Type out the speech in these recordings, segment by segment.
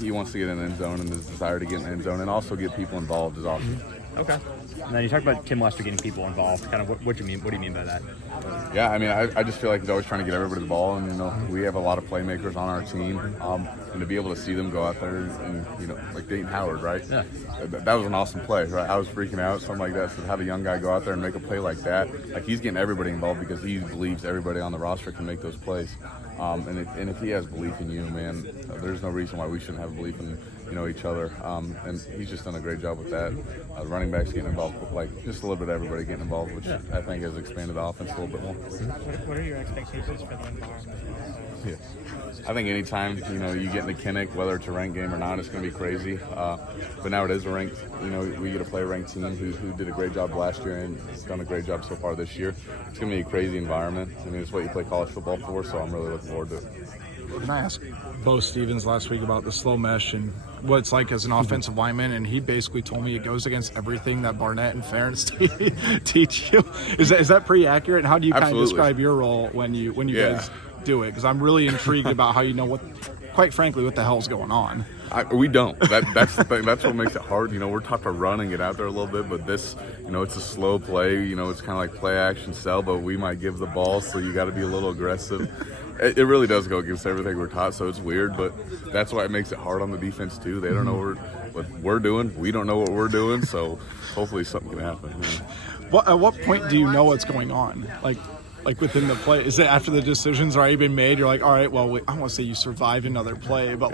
he wants to get in the end zone, and his desire to get in the end zone and also get people involved is awesome. Okay. And then you talked about Tim Lester getting people involved. Kind of what do you mean? What do you mean by that? Yeah, I mean, I just feel like he's always trying to get everybody the ball, and we have a lot of playmakers on our team, and to be able to see them go out there and like Dayton Howard, right? Yeah. That was an awesome play, right? I was freaking out, something like that. So to have a young guy go out there and make a play like that, like he's getting everybody involved because he believes everybody on the roster can make those plays. And if he has belief in you, man, there's no reason why we shouldn't have belief in each other. And he's just done a great job with that. Running backs getting involved, like just a little bit of everybody getting involved, which I think has expanded the offense a little bit more. What are your expectations for the environment? Yeah. I think anytime you get into Kinnick, whether it's a ranked game or not, it's going to be crazy. But now it is a ranked. We get to play a ranked team who did a great job last year and has done a great job so far this year. It's going to be a crazy environment. I mean, it's what you play college football for, so I'm really looking forward to it. Can I ask Bo Stevens last week about the slow mesh and what it's like as an offensive lineman? And he basically told me it goes against everything that Barnett and Ferentz teach you. Is that pretty accurate? And how do you kind of describe your role when you guys do it? Because I'm really intrigued about how quite frankly, what the hell's going on. We don't. That's the thing. That's what makes it hard. We're taught to run and get out there a little bit, but this, it's a slow play. It's kind of like play action sell, but we might give the ball, so you got to be a little aggressive. It really does go against everything we're taught, so it's weird, but that's why it makes it hard on the defense too. They don't know what we're doing. We don't know what we're doing, so hopefully something can happen. At what point do you know what's going on? Like within the play, is it after the decision's already been made? You're like, all right, well, I don't want to say you survived another play, but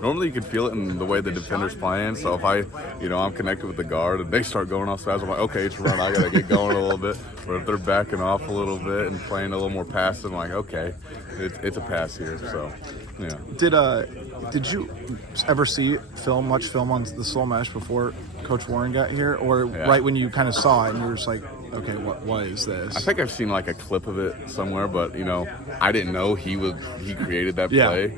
normally you can feel it in the way the defender's playing. So if I'm connected with the guard and they start going off fast, I'm like, okay, it's run. I got to get going a little bit. But if they're backing off a little bit and playing a little more passive, I'm like, okay, it's a pass here. So, yeah. Did you ever see much film on the slow mesh before Coach Warren got here, or right when you kind of saw it and you were just like, okay, what is this? I think I've seen like a clip of it somewhere, but I didn't know he created that play.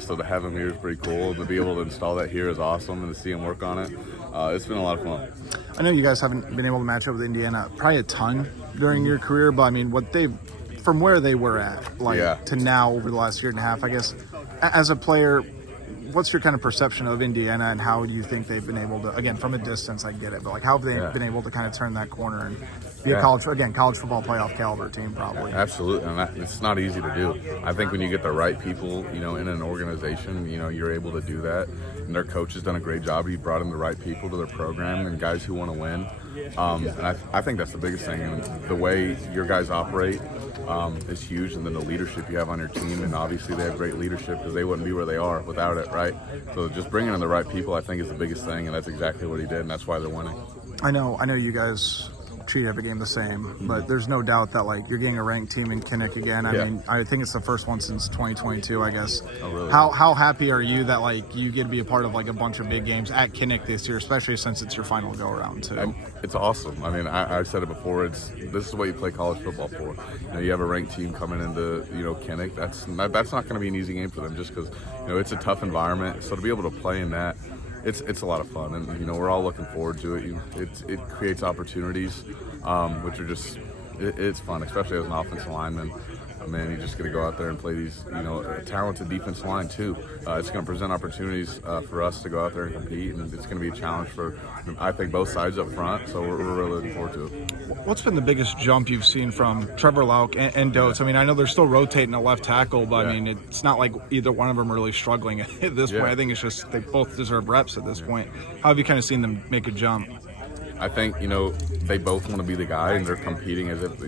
So to have him here is pretty cool, and to be able to install that here is awesome, and to see him work on it, it's been a lot of fun. I know you guys haven't been able to match up with Indiana probably a ton during your career, but I mean, from where they were at, to now over the last year and a half, I guess, as a player, what's your kind of perception of Indiana, and how do you think they've been able to, again, from a distance, I get it, but how have they been able to kind of turn that corner and be a college football playoff caliber team, probably? Absolutely, and it's not easy to do. I think when you get the right people, in an organization, you're able to do that. And their coach has done a great job. He brought in the right people to their program and guys who want to win. And I think that's the biggest thing. And the way your guys operate is huge, and then the leadership you have on your team. And obviously they have great leadership because they wouldn't be where they are without it, right? So just bringing in the right people, I think, is the biggest thing, and that's exactly what he did, and that's why they're winning. I know you guys treat every game the same, but there's no doubt that you're getting a ranked team in Kinnick again. I mean, I think it's the first one since 2022, I guess. Oh, really? How happy are you that you get to be a part of a bunch of big games at Kinnick this year, especially since it's your final go around too? It's awesome. I mean, I've said it before. This is what you play college football for. You have a ranked team coming into Kinnick. That's not going to be an easy game for them, just because it's a tough environment. So to be able to play in that, it's a lot of fun, and we're all looking forward to it. It creates opportunities, which are just it's fun, especially as an offensive lineman. Man, you just got to go out there and play these, a talented defensive line too. It's going to present opportunities for us to go out there and compete, and it's going to be a challenge for, I think, both sides up front. So we're really looking forward to it. What's been the biggest jump you've seen from Trevor Lauk and Dotes? I mean, I know they're still rotating a left tackle, but I mean, it's not like either one of them are really struggling at this point. I think it's just they both deserve reps at this point. How have you kind of seen them make a jump? I think, they both want to be the guy, and they're competing as if,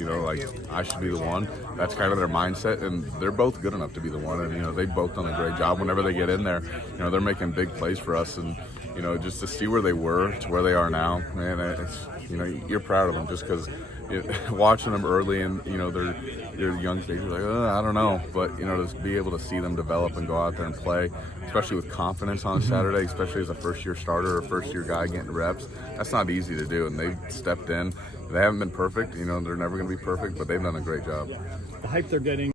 I should be the one. That's kind of their mindset, and they're both good enough to be the one. And, they've both done a great job. Whenever they get in there, they're making big plays for us. And, just to see where they were to where they are now, man, it's, you're proud of them just because watching them early and, they're young stage, you're like, I don't know. But, to be able to see them develop and go out there and play, especially with confidence on a Saturday, especially as a first-year starter or first-year guy getting reps, that's not easy to do. And they've stepped in. They haven't been perfect. They're never going to be perfect, but they've done a great job. The hype they're getting